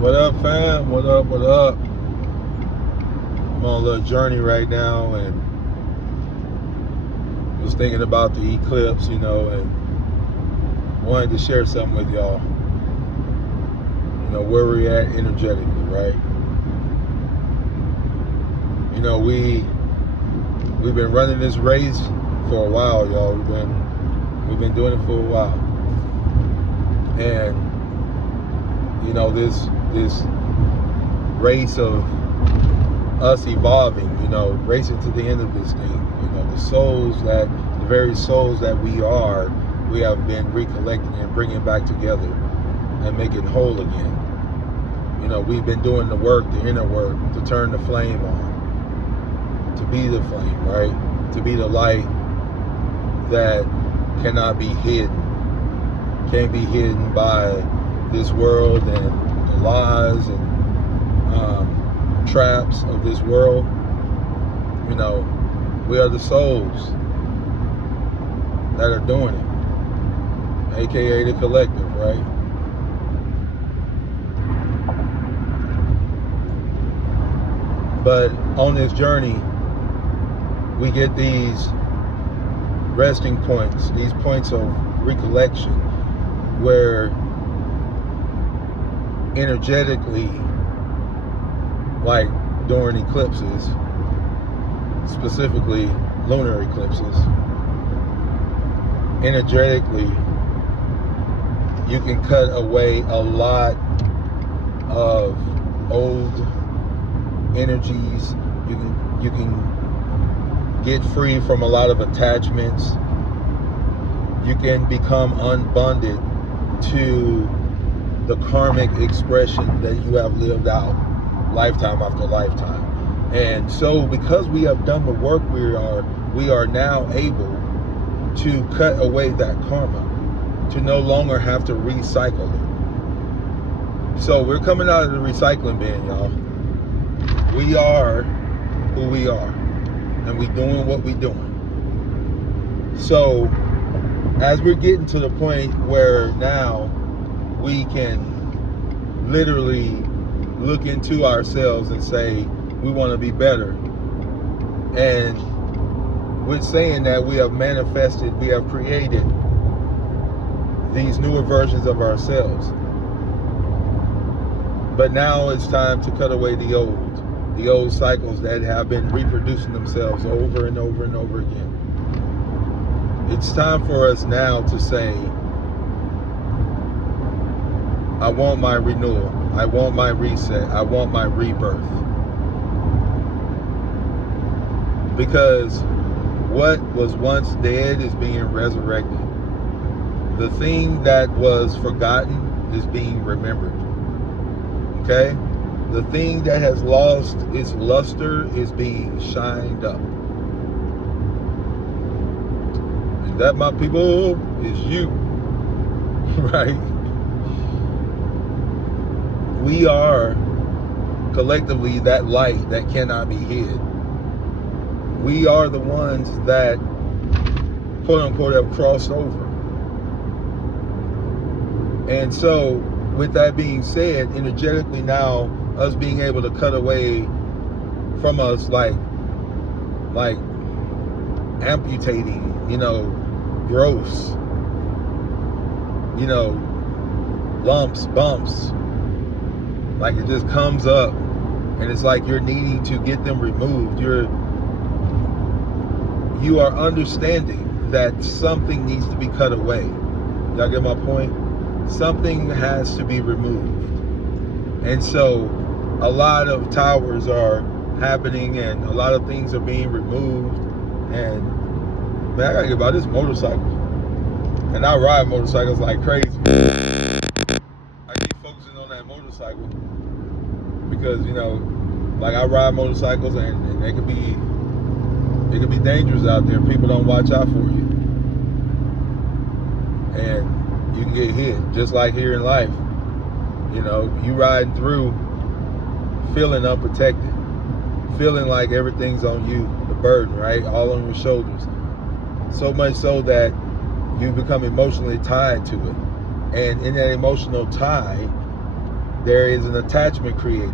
What up, fam? What up? What up? I'm on a little journey right now and was thinking about the eclipse, and wanted to share something with y'all. Where we're at energetically, right? We've been running this race for a while, y'all. We've been doing it for a while. And this race of us evolving, racing to the end of this thing. The very souls that we have been recollecting and bringing back together and making whole again. We've been doing the work, the inner work, to turn the flame on, to be the flame, right? To be the light that cannot be hidden, can't be hidden by this world and the lies and traps of this world. We are the souls that are doing it, aka the collective, right? But on this journey, we get these resting points, these points of recollection, where energetically, like during eclipses, specifically lunar eclipses, energetically, you can cut away a lot of old energies. You can get free from a lot of attachments. You can become unbonded to the karmic expression that you have lived out lifetime after lifetime. And so because we have done the work, we are now able to cut away that karma, to no longer have to recycle it. So we're coming out of the recycling bin, y'all. We are who we are, and we doing what we doing. So as we're getting to the point where now we can literally look into ourselves and say we want to be better, and we're saying that we have manifested, we have created these newer versions of ourselves. But now it's time to cut away the old cycles that have been reproducing themselves over and over and over again. It's time for us now to say, I want my renewal, I want my reset, I want my rebirth. Because what was once dead is being resurrected. The thing that was forgotten is being remembered. Okay? The thing that has lost its luster is being shined up. And that, my people, is you. Right? We are collectively that light that cannot be hid. We are the ones that, quote unquote, have crossed over. And so, with that being said, energetically now, us being able to cut away from us like amputating, growths, lumps, bumps, like it just comes up and it's like you're needing to get them removed. You are understanding that something needs to be cut away. Y'all get my point? Something has to be removed. And so a lot of towers are happening and a lot of things are being removed. And man, I gotta get about this motorcycle. And I ride motorcycles like crazy. I keep focusing on that motorcycle because, like I ride motorcycles and it could be dangerous out there. People don't watch out for you. And you can get hit, just like here in life. You riding through feeling unprotected, feeling like everything's on you, the burden, right? All on your shoulders. So much so that you become emotionally tied to it. And in that emotional tie, there is an attachment created.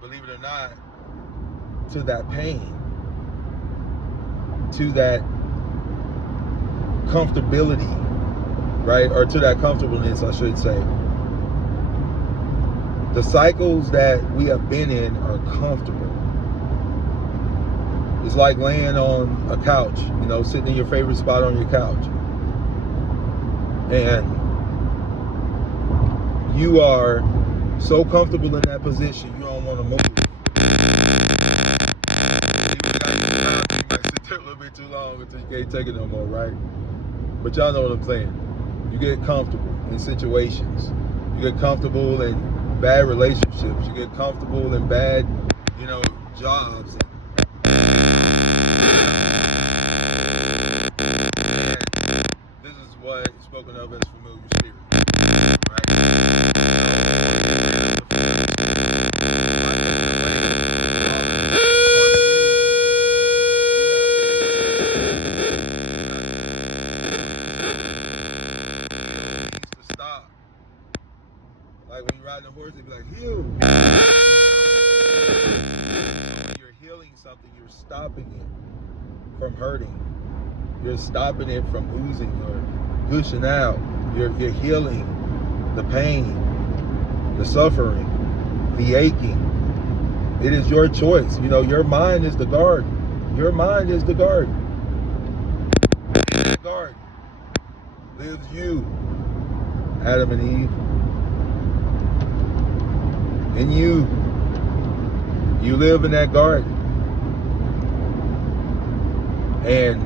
Believe it or not, to that pain, to that comfortability, right? Or to that comfortableness, I should say. The cycles that we have been in are comfortable. It's like laying on a couch, sitting in your favorite spot on your couch. And you are so comfortable in that position, you don't want to move. You might sit there a little bit too long until you can't take it no more, right? But y'all know what I'm saying. You get comfortable in situations. You get comfortable in bad relationships. You get comfortable in bad, jobs. And this is what is spoken of as familiar spirit, right? Like when you're riding a horse, they'd be like, heal. When you're healing something, you're stopping it from hurting. You're stopping it from oozing or gushing out. You're healing the pain, the suffering, the aching. It is your choice. Your mind is the garden. Your mind is the garden. In that garden lives you, Adam and Eve. And you live in that garden. And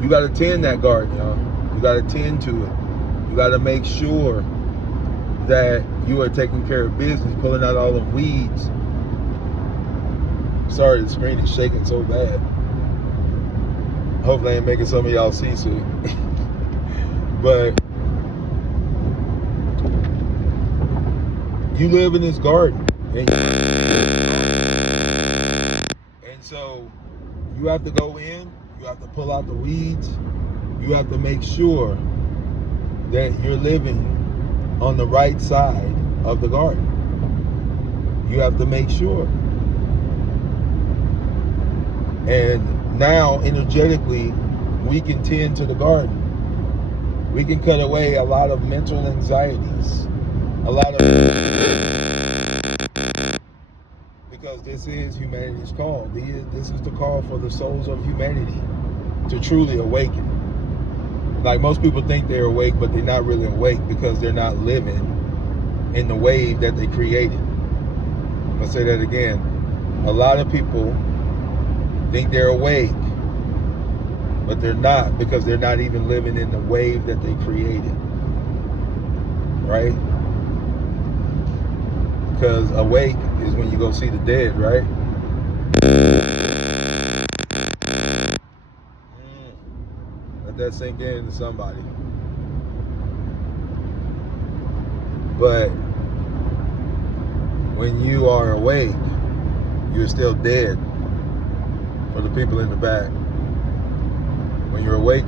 you got to tend that garden, y'all. You got to tend to it. You got to make sure that you are taking care of business, pulling out all the weeds. Sorry, the screen is shaking so bad. Hopefully I ain't making some of y'all see soon. But you live in this garden. And so you have to go in, you have to pull out the weeds, you have to make sure that you're living on the right side of the garden. You have to make sure. And now, energetically, we can tend to the garden. We can cut away a lot of mental anxieties, a lot of... Because this is humanity's call. This is the call for the souls of humanity to truly awaken. Like most people think they're awake, but they're not really awake because they're not living in the wave that they created. I'll say that again. A lot of people think they're awake, but they're not because they're not even living in the wave that they created. Right? Because awake is when you go see the dead, right? Let that sink into somebody. But when you are awake, you're still dead. For the people in the back. When you're awake,